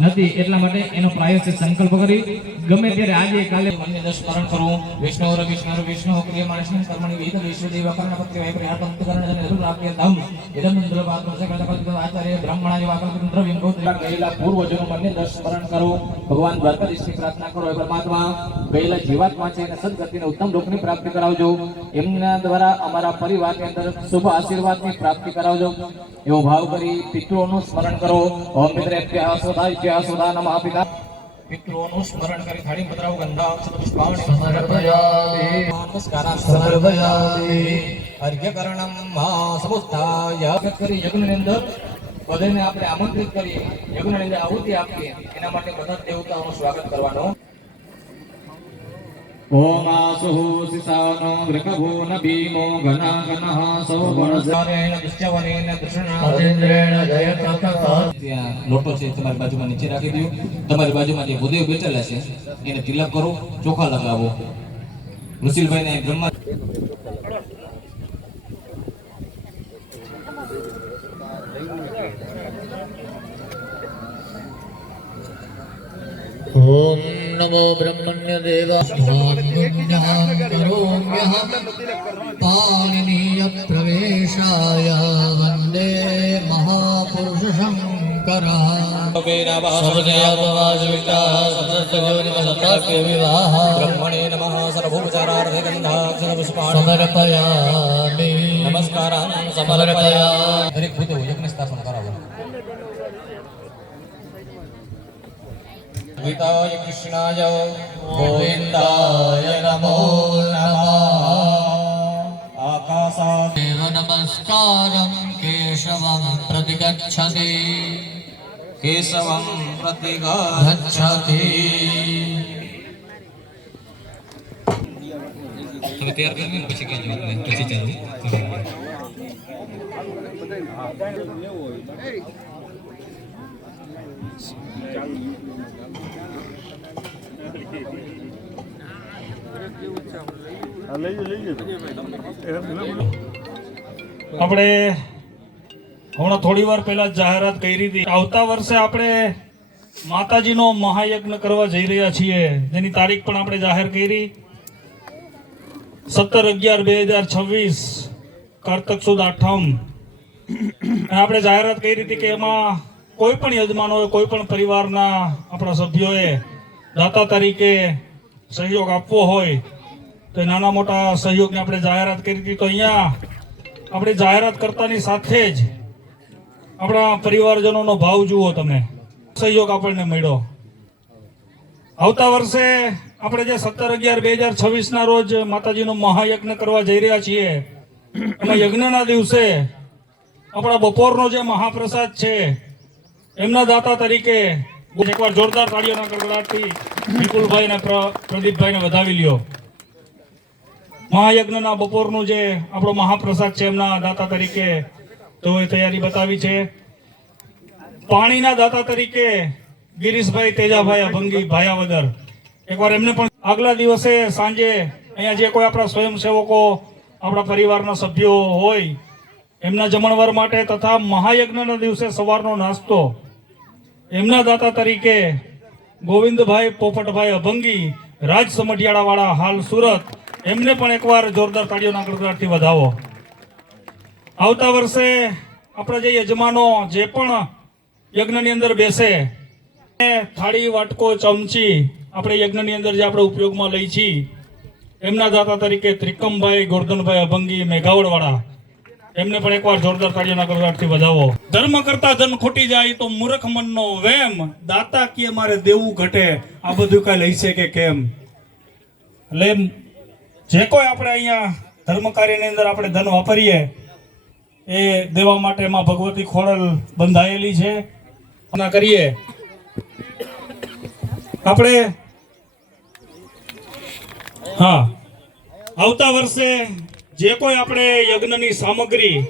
નથી. એટલા માટે એનો પ્રાયશ્ચિત સંકલ્પ કરી ગમે ત્યારે આજે કાલે મન્ય સ્મરણ કરું વિષ્ણુ વિષ્ણુ વિષ્ણુ પ્રિય માણસને કર્મણી વિહિત કર્ણ પત્ય વૈ પ્રિયાતમ કરણ જન નિરુલાપ્ય ધમ. ઇદમ ઇન્દ્ર વાત્મ સે કલ્પકલ્પિત આચાર્ય બ્રહ્મણા જેવા કલ્પિત ઇન્દ્ર વિંગો ગયેલા પૂર્વજનો મને દસ સ્મરણ કરો ભગવાન દ્વારકાધીશની પ્રાર્થના કરો હે પરમાત્મા. ગયેલા જીવાત્મા છે એને સદગતિને ઉત્તમ લોકની પ્રાપ્તિ કરાવજો. એમના દ્વારા અમારા પરિવારની અંદર શુભ આશીર્વાદની પ્રાપ્તિ કરાવજો. એવો ભાવ કરી પિતૃઓનું સ્મરણ કરો. ઓમ મિત્રેભ્યઃ નમઃ પિતા સ્મરણ કરી થાળી પધરાવો ગંધા પુષ્પાવણી સમર્પયામિ નમસ્કારા સમર્પયામિ અર્ઘ્યકરણમ સમુત્થાય કરી યજ્ઞની અંદર બધાને આપણે આમંત્રિત કરીએ. યજ્ઞની અંદર આહુતિ આપીએ. એના માટે બધા દેવતાઓનું સ્વાગત કરવાનું. ત્યાં લોટો છે તમારી બાજુમાં નીચે રાખી દો તમારી બાજુમાં જે ભૂદેવ બેઠેલા છે એને તિલક કરો ચોખા લગાવો ઋષિલભાઈને બ્રહ્મા नमो ब्रह्मण्य देवाभ्याम्यहं पाणिनीयप्रवेशाय वन्दे महापुरुषशङ्करः ब्रह्मणे नमः सर्वभूचारार्धगन्धाक्षरपुष्पाणि नमस्कारान् समर्पया हरिभूतो यज्ञस्थापन करावं અદ્વૈતાય કૃષ્ણાય ગોવિંદાય નમો નમઃ આકાશાદેવ નમસ્કારમ કેશવમ પ્રતિગચ્છતિ કેશવમ પ્રતિગચ્છતિ તમે તૈયાર કરીને પછી કહેજો પછી ચાલુ આપણે હમણાં થોડી વાર પહેલા જાહેરાત કરી હતી. આવતા વર્ષે આપણે માતાજીનો મહાયજ્ઞ કરવા જઈ રહ્યા છીએ. જેની તારીખ પણ આપણે જાહેર કરી. સત્તર અગિયાર બે હજાર છવ્વીસ, કારતક સુદ આઠમ. આપણે જાહેરાત કરી હતી કે એમાં કોઈ પણ યજમાનોએ, કોઈ પણ પરિવારના આપણા સભ્યોએ દાતા તરીકે સહયોગ આપવો હોય, તો નાના મોટા સહયોગની આપણે જાહેરાત કરી હતી. તો અહીંયા આપણે જાહેરાત કરતાની સાથે જ આપણા પરિવારજનોનો ભાવ જુઓ તમે. સહયોગ આપણને મળ્યો. આવતા વર્ષે આપણે જે સત્તર અગિયાર બે હજાર છવ્વીસ ના રોજ માતાજીનો મહાયજ્ઞ કરવા જઈ રહ્યા છીએ, એમાં યજ્ઞના દિવસે આપણા બપોરનો જે મહાપ્રસાદ છે એમના દાતા તરીકે એકવાર જોરદાર તાળીઓના ગડગડાટથી વિપુલભાઈ અને પ્રદીપભાઈને વધાવી લ્યો. મહાયજ્ઞના બપોરનું જે આપણો મહાપ્રસાદ છે, એમના દાતા તરીકે તેઓએ તૈયારી બતાવી છે. પાણીના દાતા તરીકે ગિરીશભાઈ તેજાભાઈ અભંગી ભાયાવદર. એકવાર એમને પણ આગલા દિવસે સાંજે અહીંયા જે કોઈ આપણા સ્વયંસેવકો, આપણા પરિવારના સભ્યો હોય એમના જમણવાર માટે તથા મહાયજ્ઞના દિવસે સવારનો નાસ્તો. એમના દાતા તરીકે ગોવિંદભાઈ પોપટભાઈ અભંગી, રાજ સમઢિયાળાવાળા હાલ સુરત. એમને પણ એકવાર જોરદાર તાળીઓના ગડગડાટથી વધાવો. આવતા વર્ષે આપણા જે યજમાનો જે પણ યજ્ઞની અંદર બેસે થાળી, વાટકો, ચમચી આપણે યજ્ઞની અંદર જે આપણે ઉપયોગમાં લઈ છીએ. એમના દાતા તરીકે ત્રિકમભાઈ, ગોરધનભાઈ અભંગી મેઘાવડવાળા એમને પણ એકવાર જોરદાર તાળીઓના કરવાથી વધાવો. ધર્મ કરતા ધન ખોટી જાય તો મૂર્ખ મનનો વેમ. દાતા કે મારે દેવું ઘટે. આ બધું કઈ લઈ છે કે કેમ? એટલે જે કોઈ આપણે અહીંયા ધર્મ કાર્યની અંદર આપણે ધન વાપરીએ, એ દેવા માટે માં ભગવતી ખોડલ બંધાયેલી છે. ના કરીએ. આપણે હા, આવતા વર્ષે જે કોઈ આપણે યજ્ઞની સામગ્રી,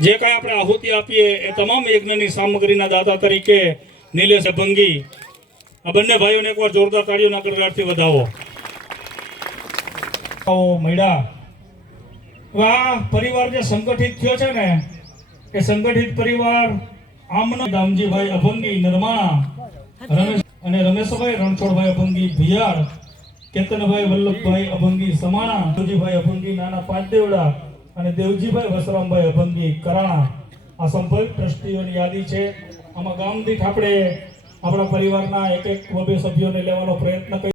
જે કાંઈ આપણે આહુતિ આપીએ, એ તમામ યજ્ઞની સામગ્રીના દાતા તરીકે નિલેશ ભંગી આ બંને ભાઈઓને એકવાર જોરદાર તાળીઓના ગડગડાટથી વધાવો. મળ્યા. આ પરિવાર જે સંગઠિત થયો છે ને, એ સંગઠિત પરિવાર આમનો દામજીભાઈ અભંગી, નરમાણા રમેશભાઈ રણછોડભાઈ અભંગી ભિયાળ કેતનભાઈ, વલ્લભભાઈ અભંગી, સમાણા દેવજીભાઈ અભંગી, નાના પાંચદેવડા અને દેવજીભાઈ વસરામભાઈ અભંગી, કરાણા. આ સંભવિત ટ્રસ્ટીઓની યાદી છે. આમાં ગામ દીઠ આપણે આપણા પરિવારના એક એક બબે સભ્યોને લેવાનો પ્રયત્ન કરી